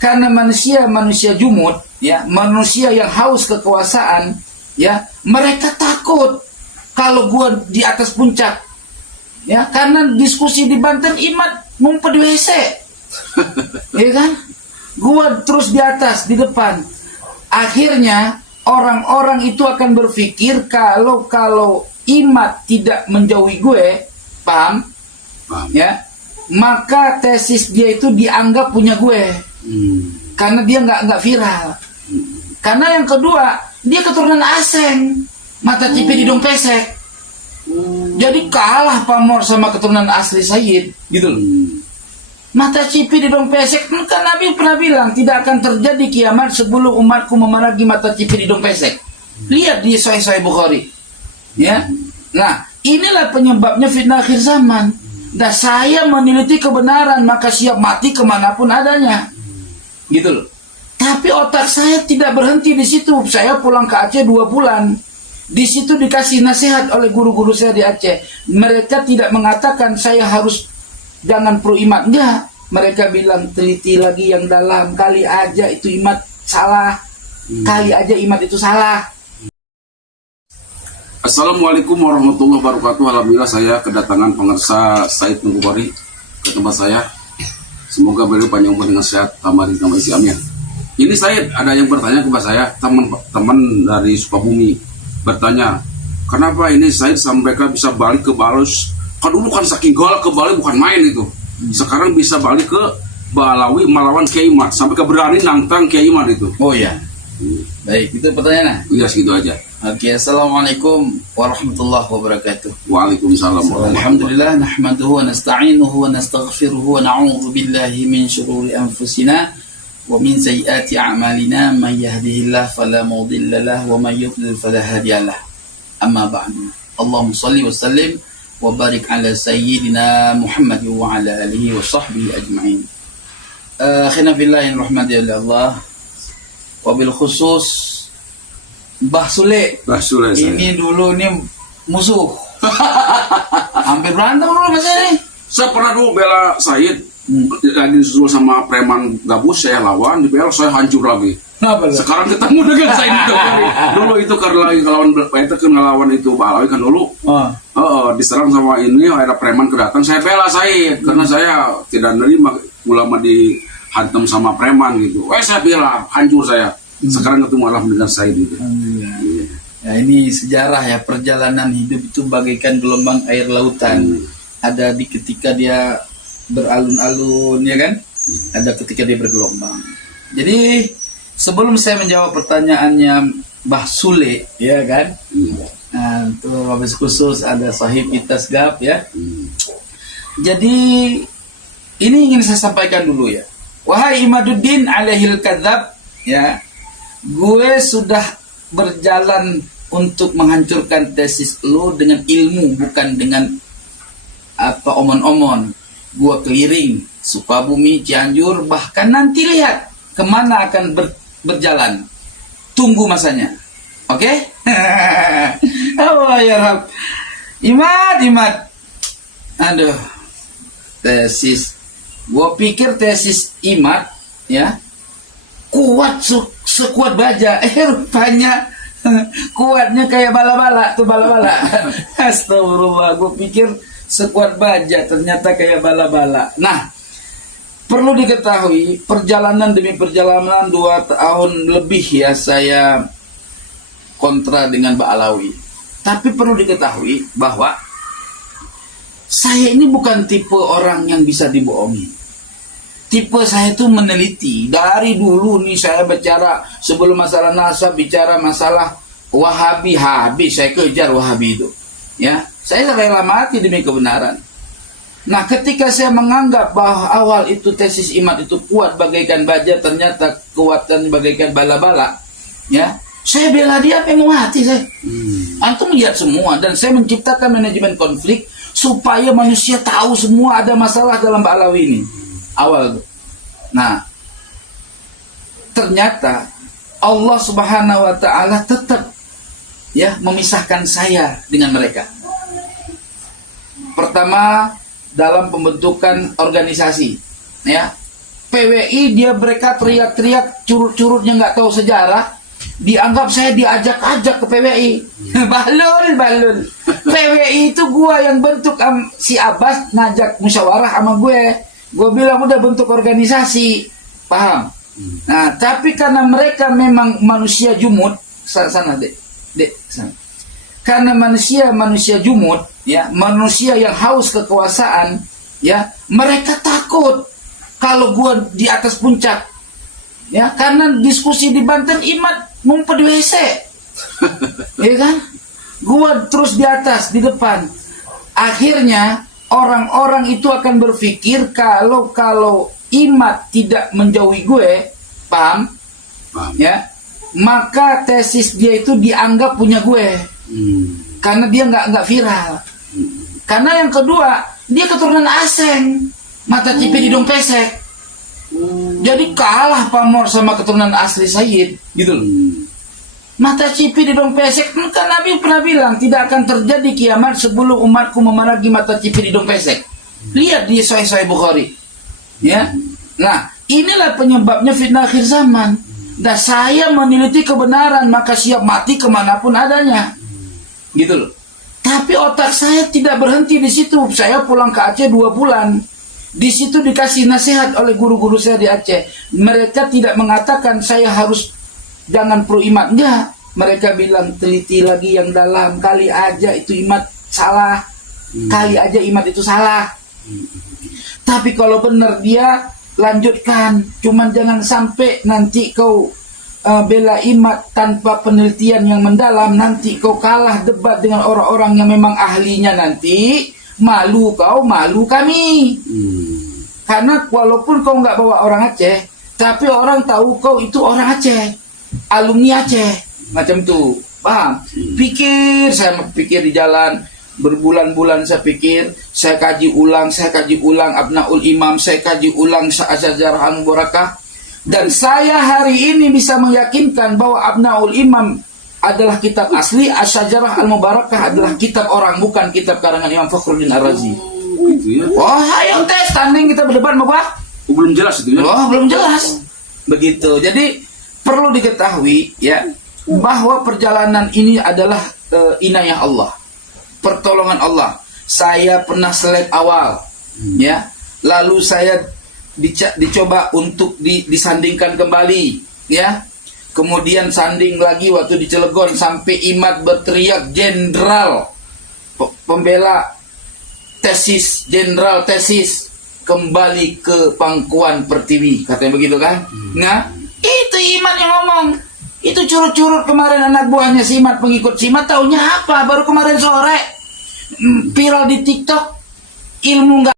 Karena manusia jumud, ya, manusia yang haus kekuasaan, ya, mereka takut kalau gua di atas puncak, ya, karena diskusi di Banten Imad ngumpet di WC, ya kan? Gua terus di atas, di depan. Akhirnya orang-orang itu akan berpikir kalau Imad tidak menjauhi gue, paham? Ya, maka tesis dia itu dianggap punya gue, karena dia nggak viral. Karena yang kedua, dia keturunan Aseng, mata cipit hidung pesek. Jadi kalah pamor sama keturunan asli Sayyid, gitu loh. Mata cipit hidung pesek, kan Nabi pernah bilang tidak akan terjadi kiamat sebelum umatku memerangi mata cipit hidung pesek. Lihat di Sahih Bukhari, ya. Nah, inilah penyebabnya fitnah akhir zaman. Nah, saya meneliti kebenaran, maka siap mati kemanapun adanya, gitu loh. Tapi otak saya tidak berhenti di situ. Saya pulang ke Aceh 2 bulan. Di situ dikasih nasihat oleh guru-guru saya di Aceh. Mereka tidak mengatakan saya harus jangan pro Imad, enggak. Mereka bilang teliti lagi yang dalam, kali aja itu Imad salah, kali aja Imad itu salah. Assalamualaikum warahmatullahi wabarakatuh. Alhamdulillah saya kedatangan pengersa Said Nurubari ke tempat saya. Semoga beliau panjang umur dengan sehat, tamari nama isi amin. Ini Said, ada yang bertanya kepada saya, teman-teman dari Sukabumi bertanya, kenapa ini Said sampai bisa balik ke Balus? Kan dulu kan saking galak ke Bali bukan main itu. Sekarang bisa balik ke Balawi melawan Kiai Imad, sampai ke berani nantang Kiai Imad itu. Oh ya. Baik, itu pertanyaannya. Iya, segitu aja. Oke, assalamualaikum warahmatullahi wabarakatuh. Waalaikumsalam. Alhamdulillah, nahmaduhu wa nasta'inuhu wa nastaghfiruhu wa na'udzu billahi min syururi anfusina wa min sayyiati a'malina, may yahdihillahu fala mudilla lahu wa may yudlil fala hadiyalah. Amma ba'du. Allahumma shalli wa sallim wa barik ala sayyidina Muhammad wa ala alihi wa sahbihi ajma'in. Akhina fillahi rahmati Allah. Wabil khusus Mbah Sule. Ini dulu nih musuh. Hampir berantem dulu masih. Saya pernah dulu bela Said. Lagi disusul sama preman gabus, saya lawan, dibela saya hancur lagi. Sekarang ketemu dengan Said dulu itu karena lagi ngelawan itu Balawi kan dulu. Diserang sama ini, ada preman kedatang, saya bela Said karena saya tidak nerima ulama dihantam sama preman gitu. Saya bela, hancur saya. Sekarang ketemu alhamdulillah Said itu. Ya, ini sejarah ya, perjalanan hidup itu bagaikan gelombang air lautan. Ada di ketika dia beralun-alun, ya kan? Ada ketika dia bergelombang. Jadi sebelum saya menjawab pertanyaannya Mbah Sule, ya kan? Nah, itu habis khusus ada Sahib Itasgab, ya. Jadi ini ingin saya sampaikan dulu ya. Wahai Imaduddin alaihil kadzab, ya. Gue sudah berjalan untuk menghancurkan tesis lo dengan ilmu, bukan dengan apa omon-omon. Gue keliling Sukabumi, Cianjur, bahkan nanti lihat kemana akan berjalan. Tunggu masanya. Oke? Allah ya Rabb. Imad. Aduh. Tesis. Gue pikir tesis Imad, ya, kuat sekuat baja. Rupanya kuatnya kayak bala-bala. Tuh bala-bala. Astagfirullah. Gue pikir sekuat baja, ternyata kayak bala-bala. Nah, perlu diketahui perjalanan demi perjalanan 2 tahun lebih ya saya kontra dengan Ba'alawi. Tapi perlu diketahui bahwa saya ini bukan tipe orang yang bisa dibohongi. Tipe saya itu meneliti. Dari dulu nih saya bicara sebelum masalah nasab, bicara masalah Wahabi, habis saya kejar Wahabi itu. Ya, saya rela mati demi kebenaran. Nah, ketika saya menganggap bahwa awal itu tesis Imad itu kuat bagaikan baja, ternyata kekuatan bagaikan bala-bala, ya, saya bela dia sampai mau mati saya. Antum lihat semua, dan saya menciptakan manajemen konflik supaya manusia tahu semua ada masalah dalam Ba'alawi ini. Awal. Nah, ternyata Allah Subhanahu wa taala tetap ya memisahkan saya dengan mereka. Pertama, dalam pembentukan organisasi, ya. PWI, dia mereka teriak-teriak curut-curutnya nggak tahu sejarah, dianggap saya diajak-ajak ke PWI. Balul. PWI itu gua yang bentuk, si Abbas ngajak musyawarah sama gue. Gue bilang udah bentuk organisasi, paham? Nah, tapi karena mereka memang manusia jumud, sana dek, sana. Karena manusia jumud, ya, manusia yang haus kekuasaan, ya, mereka takut kalau gua di atas puncak, ya, karena diskusi di Banten Imat ngumpet di WC, ya kan? Gua terus di atas, di depan. Akhirnya orang-orang itu akan berpikir kalau Imat tidak menjauhi gue, paham? Ya, maka tesis dia itu dianggap punya gue. Karena dia nggak viral. Karena yang kedua, dia keturunan Aseng, mata cipi hidung pesek. Jadi kalah pamor sama keturunan asli Sayyid, gitu loh. Mata cipi hidung pesek, kan Nabi pernah bilang tidak akan terjadi kiamat sebelum umatku memerangi mata cipi hidung pesek. Lihat di Sahih Bukhari, ya. Nah, inilah penyebabnya fitnah akhir zaman. Dan saya meneliti kebenaran, maka siap mati kemanapun adanya. Gitu loh. Tapi otak saya tidak berhenti di situ. Saya pulang ke Aceh 2 bulan. Di situ dikasih nasihat oleh guru-guru saya di Aceh. Mereka tidak mengatakan saya harus jangan pro Imat. Enggak. Mereka bilang teliti lagi yang dalam. Kali aja itu Imat salah. Kali aja Imat itu salah. Tapi kalau benar dia lanjutkan. Cuman jangan sampai nanti kau bela Imat tanpa penelitian yang mendalam, nanti kau kalah debat dengan orang-orang yang memang ahlinya, nanti malu kau, malu kami. Karena walaupun kau nggak bawa orang Aceh, tapi orang tahu kau itu orang Aceh, alumni Aceh, macam itu, paham? Saya pikir di jalan berbulan-bulan, saya pikir, saya kaji ulang Abnaul Imam, saya kaji ulang Asy-Syajarah Al-Mubarakah. Dan saya hari ini bisa meyakinkan bahwa Abnaul Imam adalah kitab asli, Asy-Syajarah Al-Mubarakah adalah kitab orang, bukan kitab karangan Imam Fakhruddin Ar-Razi. Oh, ayo tes tanding kita berdebat sama gua. Belum jelas itu ya? Oh, belum jelas. Begitu. Jadi perlu diketahui ya bahwa perjalanan ini adalah inayah Allah, pertolongan Allah. Saya pernah selek awal, ya. Lalu saya dicoba untuk disandingkan kembali, ya. Kemudian sanding lagi waktu di Cilegon sampai Imat berteriak jenderal pembela tesis, jenderal tesis kembali ke pangkuan Pertiwi, katanya begitu kan? Nah, itu Imat yang ngomong. Itu curut-curut kemarin anak buahnya si Imat, pengikut si Imat, taunya apa? Baru kemarin sore viral di TikTok, ilmu nggak